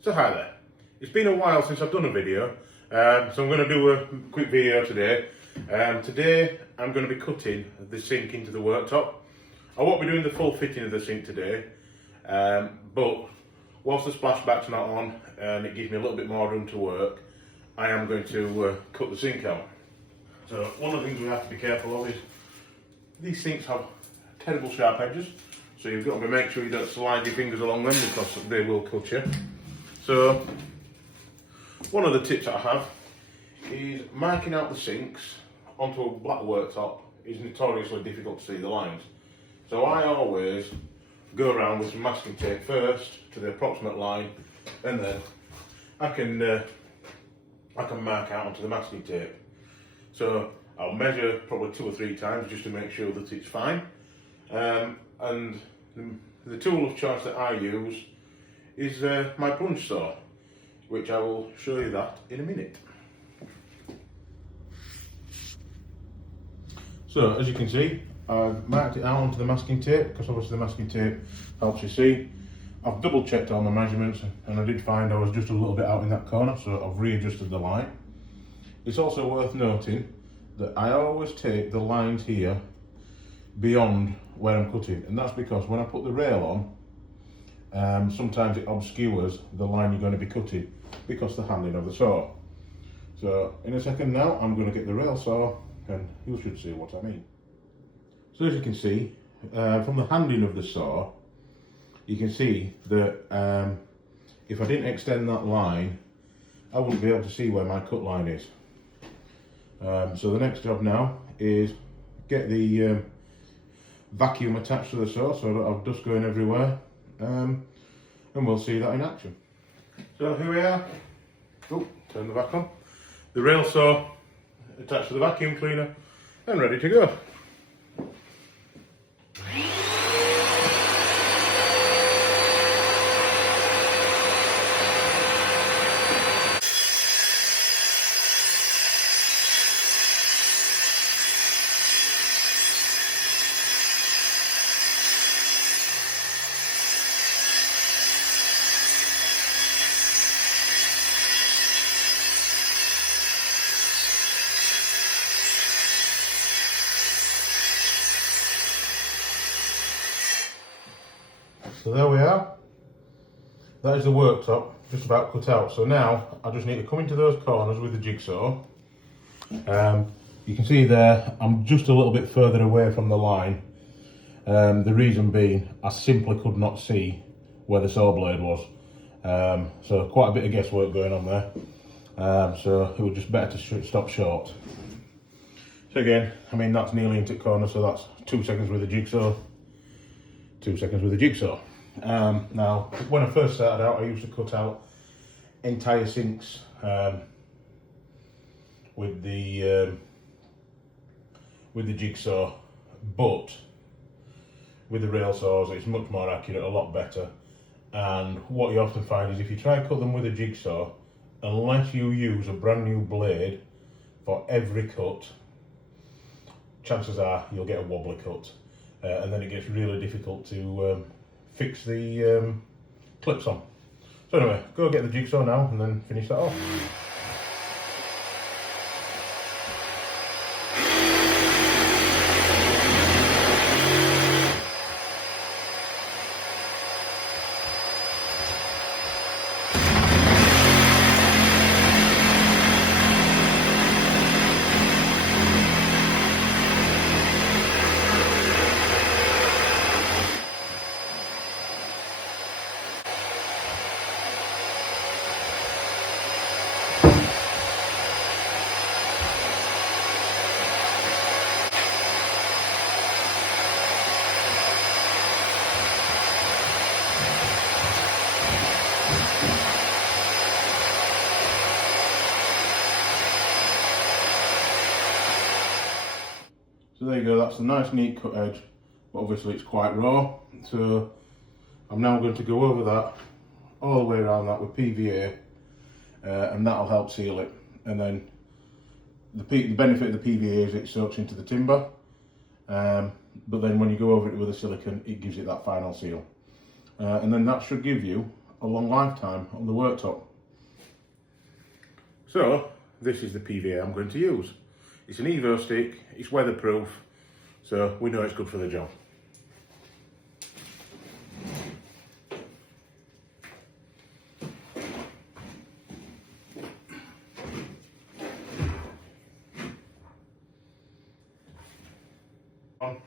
So hi there. It's been a while since I've done a video, so I'm going to do a quick video today. Today I'm going to be cutting the sink into the worktop. I won't be doing the full fitting of the sink today, but whilst the splashback's not on and it gives me a little bit more room to work, I am going to cut the sink out. So one of the things we have to be careful of is these sinks have terrible sharp edges, so you've got to make sure you don't slide your fingers along them because they will cut you. So one of the tips that I have is marking out the sinks onto a black worktop is notoriously difficult to see the lines. So I always go around with some masking tape first to the approximate line, and then I can mark out onto the masking tape. So I'll measure probably 2 or 3 times just to make sure that it's fine. And the tool of choice that I use is my plunge saw, which I will show you that in a minute. So as you can see, I've marked it out onto the masking tape because obviously the masking tape helps you see. I've double checked all my measurements and I did find I was just a little bit out in that corner, so I've readjusted the line. It's also worth noting that I always take the lines here beyond where I'm cutting, and that's because when I put the rail on, sometimes it obscures the line you're going to be cutting because of the handling of the saw. So in a second now I'm going to get the rail saw and you should see what I mean. So as you can see, from the handling of the saw, you can see that if I didn't extend that line, I wouldn't be able to see where my cut line is. So the next job now is get the vacuum attached to the saw so I don't have dust going everywhere, and we'll see that in action. So here we are. Oh, turn the vac on. The rail saw attached to the vacuum cleaner and ready to go. So there we are. That is the worktop just about cut out. So now I just need to come into those corners with the jigsaw. You can see there I'm just a little bit further away from the line. The reason being I simply could not see where the saw blade was. So quite a bit of guesswork going on there. So it was just better to stop short. So again, I mean that's nearly into the corner, so that's 2 seconds with the jigsaw. 2 seconds with the jigsaw. Now, when I first started out, I used to cut out entire sinks with the jigsaw, but with the rail saws, it's much more accurate, a lot better. And what you often find is if you try and cut them with a jigsaw, unless you use a brand new blade for every cut, chances are you'll get a wobbly cut. And then it gets really difficult to fix the clips on. So anyway, go get the jigsaw now and then finish that off. So there you go, that's a nice neat cut edge, but obviously it's quite raw. So I'm now going to go over that, all the way around that with PVA, and that'll help seal it. And then the benefit of the PVA is it soaks into the timber, but then when you go over it with a silicone, it gives it that final seal. And then that should give you a long lifetime on the worktop. So this is the PVA I'm going to use. It's an Evo stick, it's weatherproof, so we know it's good for the job.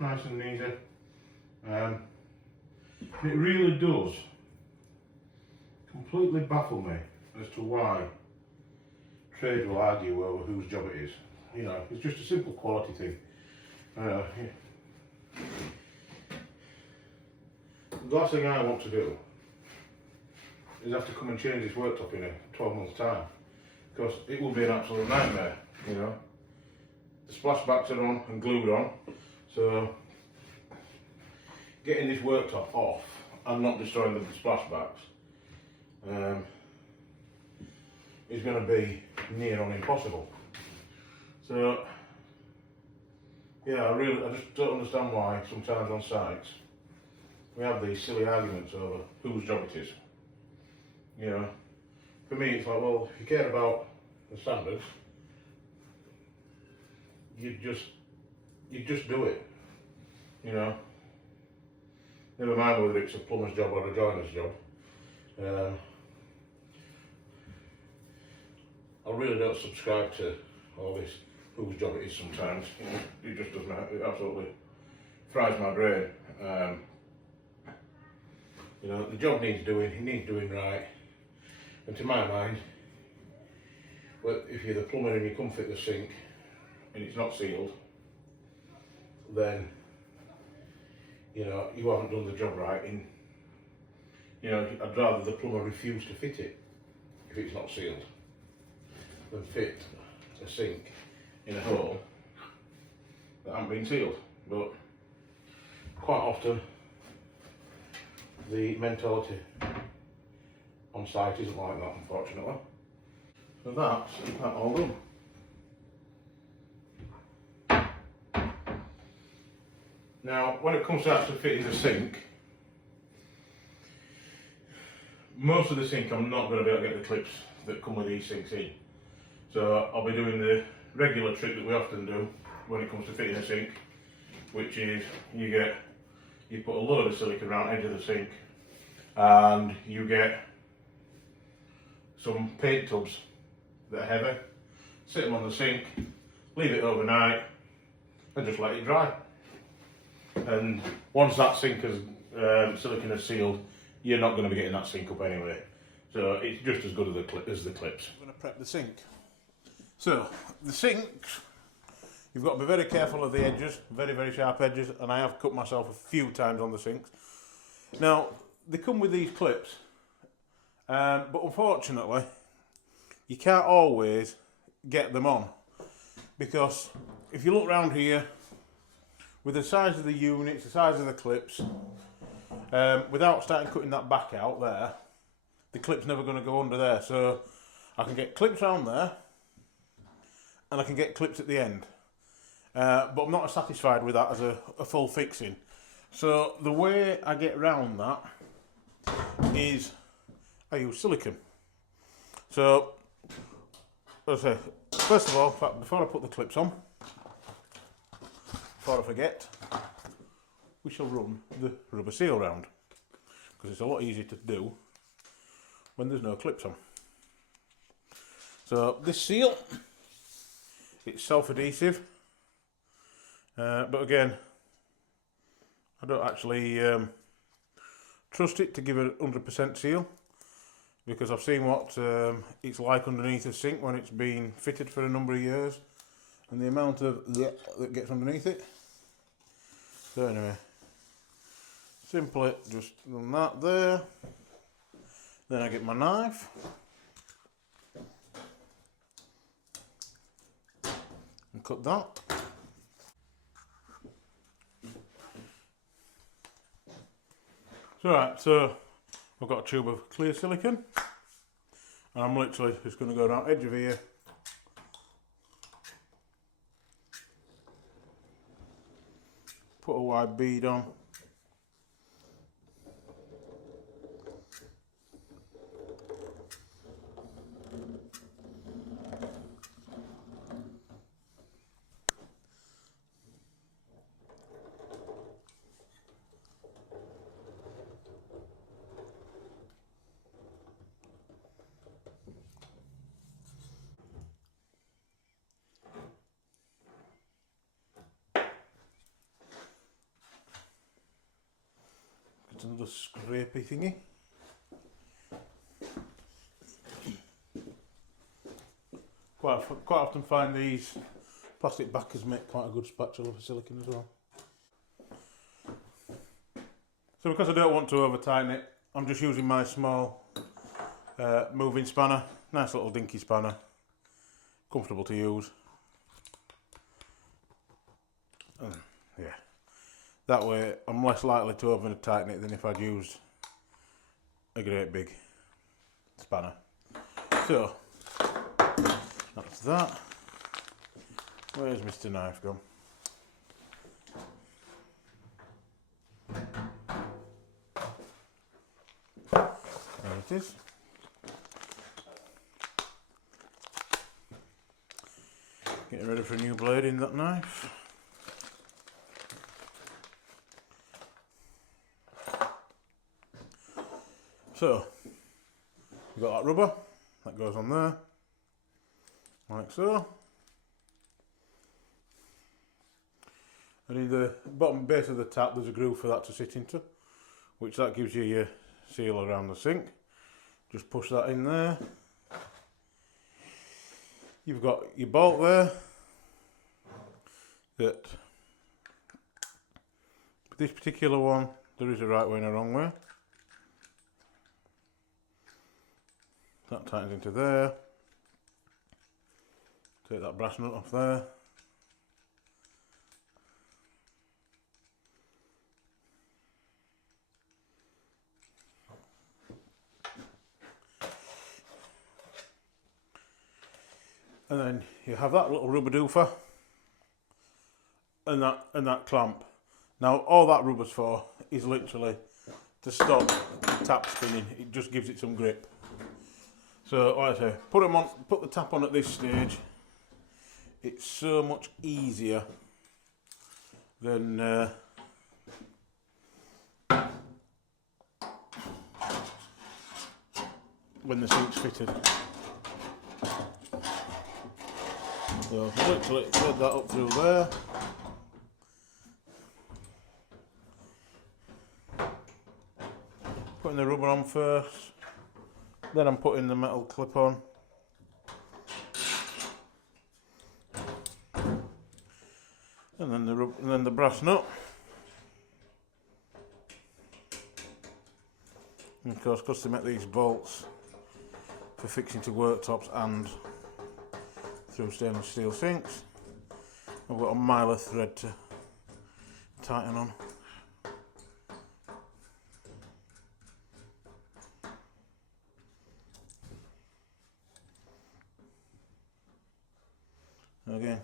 Nice and easy. It really does completely baffle me as to why trade will argue over whose job it is. You know, it's just a simple quality thing. The last thing I want to do is have to come and change this worktop in 12 months time, because it will be an absolute nightmare, you know. The splashbacks are on and glued on, so getting this worktop off and not destroying the splashbacks is going to be near on impossible. So yeah, I just don't understand why sometimes on sites we have these silly arguments over whose job it is. You know, for me it's like, well, if you care about the standards, you just do it. You know, never mind whether it's a plumber's job or a joiner's job. I really don't subscribe to all this whose job it is sometimes. It just doesn't, it absolutely fries my brain. You know, the job needs doing, it needs doing right. And to my mind, well, if you're the plumber and you come fit the sink and it's not sealed, then you know, you haven't done the job right. You know, I'd rather the plumber refuse to fit it if it's not sealed than fit a sink in a hole that hasn't been sealed. But quite often the mentality on site isn't like that, unfortunately. So that's that all done. Now, when it comes to actually fitting the sink, most of the sink I'm not going to be able to get the clips that come with these sinks in. So I'll be doing the regular trick that we often do when it comes to fitting a sink, which is you put a load of silicone around the edge of the sink and you get some paint tubs that are heavy, sit them on the sink, leave it overnight and just let it dry. And once that sink is silicone is sealed, you're not going to be getting that sink up anyway. So it's just as good as the clips. I'm going to prep the sink. So the sinks, you've got to be very careful of the edges, very, very sharp edges, and I have cut myself a few times on the sinks. Now, they come with these clips, but unfortunately, you can't always get them on, because if you look around here, with the size of the units, the size of the clips, without starting cutting that back out there, the clip's never going to go under there. So I can get clips around there, and I can get clips at the end. But I'm not satisfied with that as a full fixing. So the way I get around that is I use silicone. So, as I say, first of all, before I put the clips on, before I forget, we shall run the rubber seal round, because it's a lot easier to do when there's no clips on. So this seal, it's self-adhesive, but again, I don't actually trust it to give a 100% seal, because I've seen what it's like underneath a sink when it's been fitted for a number of years, and the amount of that gets underneath it. So anyway, simply just run that there, then I get my knife and cut that. So right, so I've got a tube of clear silicone, and I'm literally just going to go around the edge of here, put a wide bead on, another scrapey thingy. Quite often find these plastic backers make quite a good spatula for silicone as well. So because I don't want to over tighten it, I'm just using my small moving spanner. Nice little dinky spanner, comfortable to use. And yeah, that way I'm less likely to over tighten it than if I'd used a great big spanner. So that's that. Where's Mr. Knife gone? There it is. Getting ready for a new blade in that knife. So, we've got that rubber, that goes on there, like so. And in the bottom base of the tap there's a groove for that to sit into, which that gives you your seal around the sink. Just push that in there. You've got your bolt there, that this particular one there is a right way and a wrong way. That tightens into there. Take that brass nut off there. And then you have that little rubber doofer and that clamp. Now all that rubber's for is literally to stop the tap spinning. It just gives it some grip. So like I say, put the tap on at this stage. It's so much easier than when the sink's fitted. So literally thread that up through there. Putting the rubber on first, then I'm putting the metal clip on. And then the brass nut. And of course, because they make these bolts for fixing to worktops and through stainless steel sinks, I've got a mile of thread to tighten on. Again,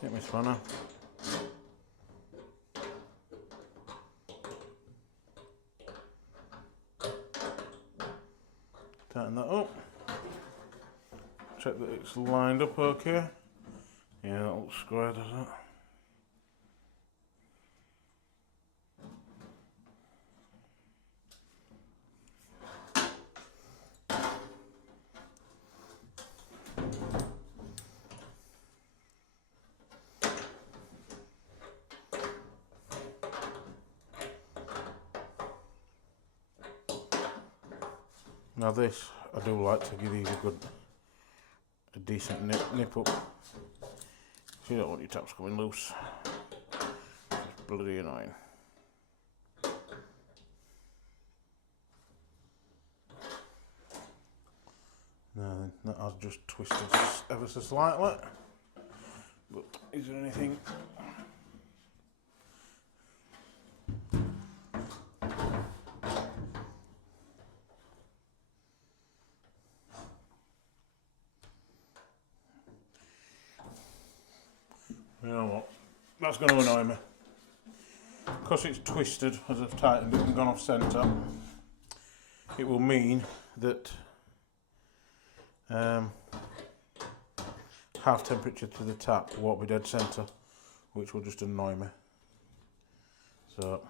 get my spanner. Tighten that up. Check that it's lined up okay. Yeah, that looks square, does it? Now this, I do like to give these a decent nip up. So you don't want your taps coming loose. It's bloody annoying. Now then, that has just twisted ever so slightly. But is there anything? You know what? That's going to annoy me. Because it's twisted as I've tightened it and gone off centre, it will mean that half temperature to the tap won't be dead centre, which will just annoy me. So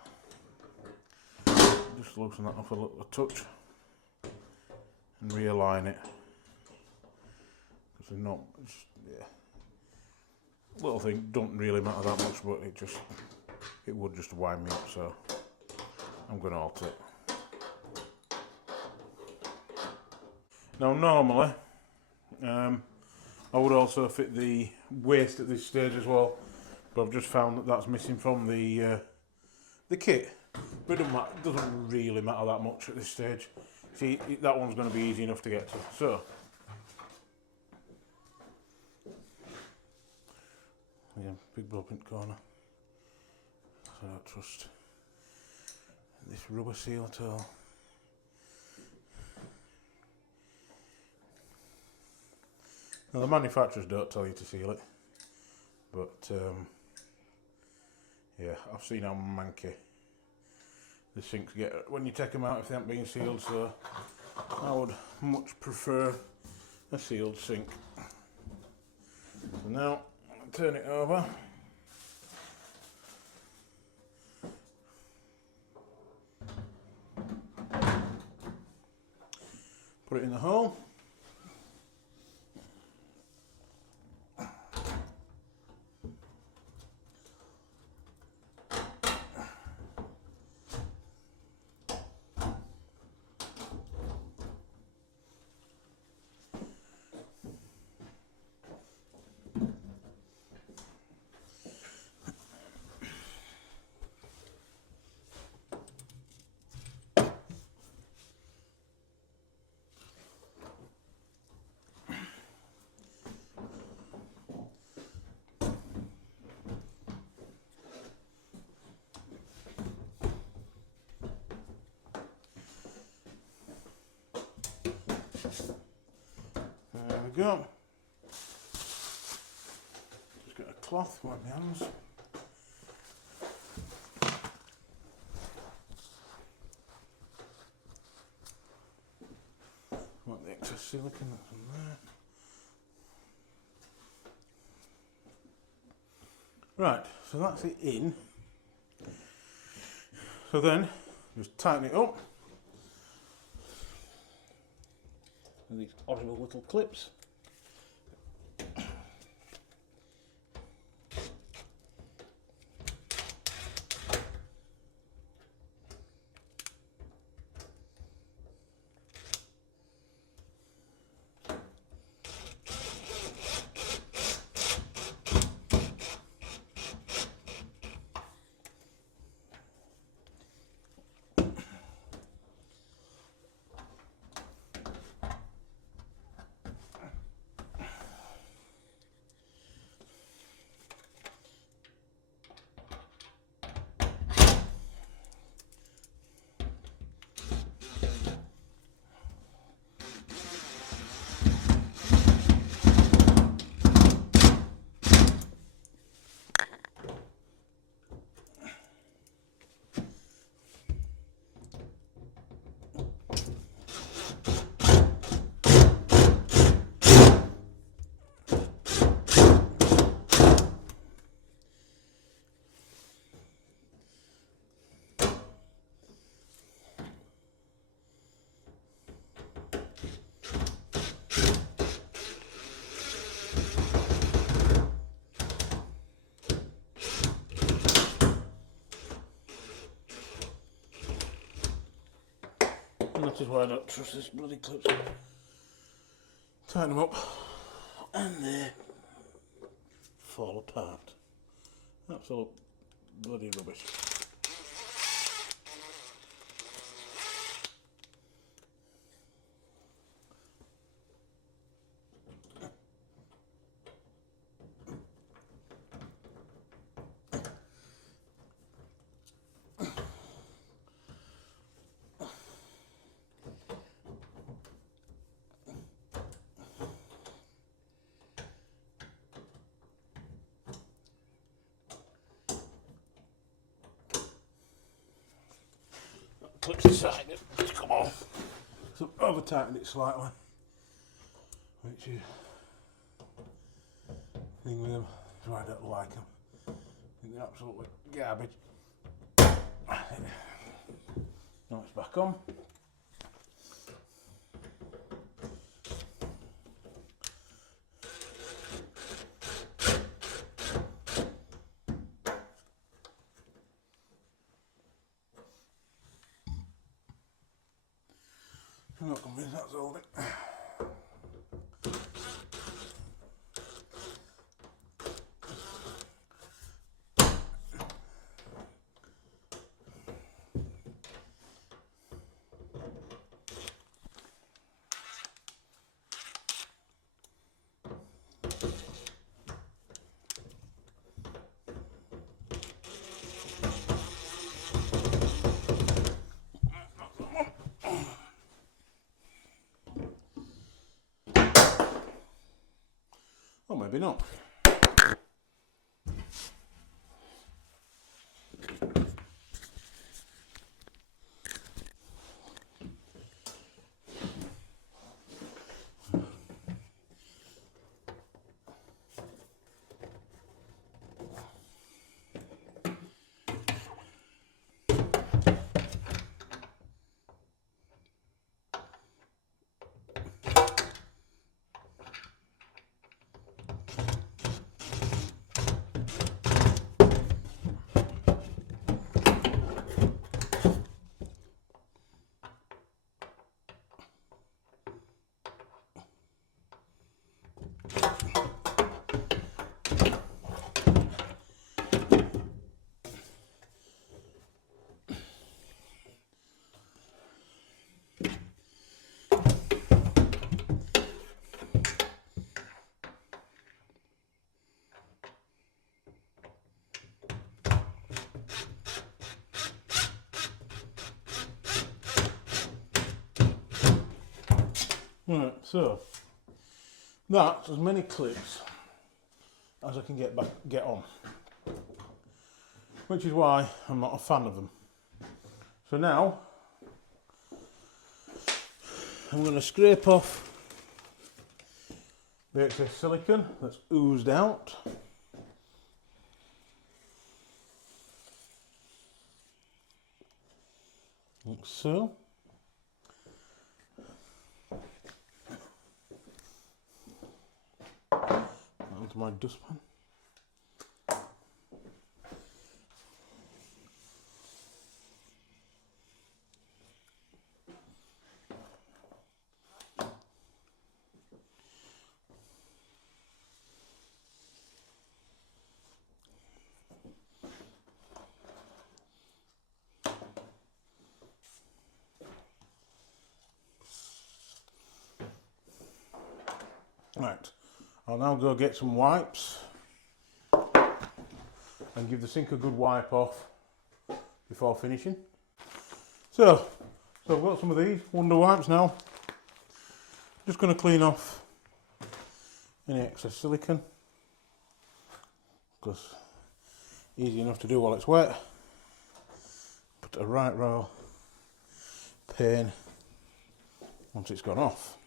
just loosen that off a little touch and realign it. Because they're not, yeah. Little thing don't really matter that much, but it would just wind me up. So I'm going to alter it. Now normally I would also fit the waist at this stage as well, but I've just found that that's missing from the kit. But it doesn't really matter that much at this stage. See, that one's going to be easy enough to get to. So, yeah, big blueprint corner. So I don't trust this rubber seal at all. Now the manufacturers don't tell you to seal it, but yeah, I've seen how manky the sinks get when you take them out if they haven't been sealed, so I would much prefer a sealed sink. So now I'll turn it over. Put it in the hole. There we go. Just got a cloth, wipe my hands. Want the excess silicone that's in there. Right, so that's it in. So then, just tighten it up. And these horrible little clips. And that is why I don't trust this bloody clips. Tighten them up and they fall apart. Absolute bloody rubbish. Clips aside, just come off. So I've over tightened it slightly, which is the thing with them, is why I don't like them. I think they're absolutely garbage. Now it's back on. That's holding. Or maybe not. Right, so that's as many clips as I can get on, which is why I'm not a fan of them. So now I'm going to scrape off the excess silicone that's oozed out. Like so. Onto my dustpan. Right, I'll now go get some wipes and give the sink a good wipe off before finishing. So I've got some of these Wonder Wipes now. Just going to clean off any excess silicone, because easy enough to do while it's wet. Put a right row pain once it's gone off.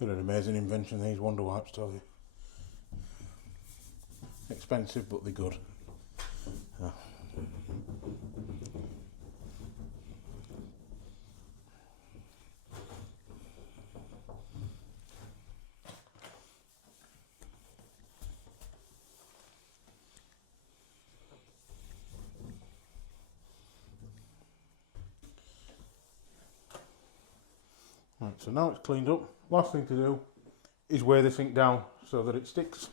They're an amazing invention, these Wonder Wipes, tell you. Expensive, but they're good. Yeah. Right, so now it's cleaned up. Last thing to do is weigh the sink down so that it sticks.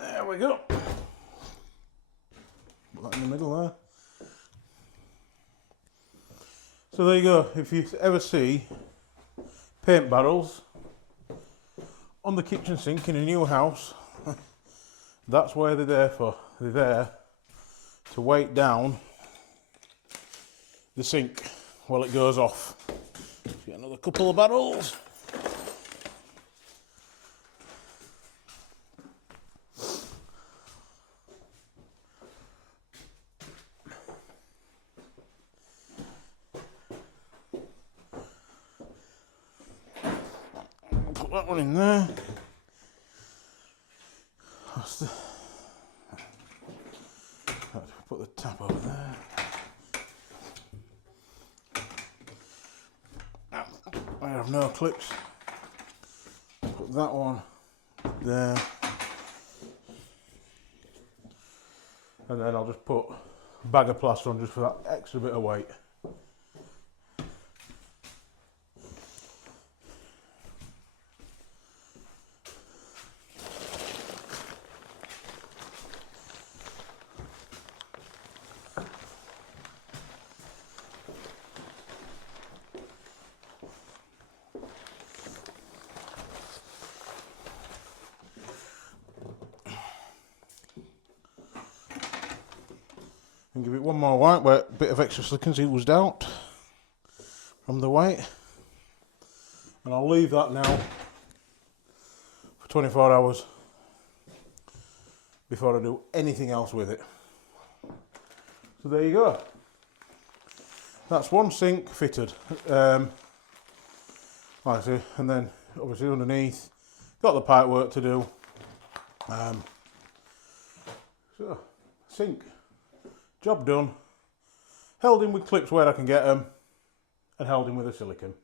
There we go. Put that in the middle there. So there you go. If you ever see paint barrels on the kitchen sink in a new house, that's where they're there for. They're there to weight down the sink while it goes off. Get another couple of barrels. Put that one in there. Put the tap over there. I have no clips. Put that one there. And then I'll just put a bag of plaster on just for that extra bit of weight. And give it one more wipe where a bit of extra silicon's oozed out from the weight. And I'll leave that now for 24 hours before I do anything else with it. So there you go. That's one sink fitted. Like I say, and then obviously underneath, got the pipe work to do. So, sink. Job done. Held in with clips where I can get them, and held in with a silicone.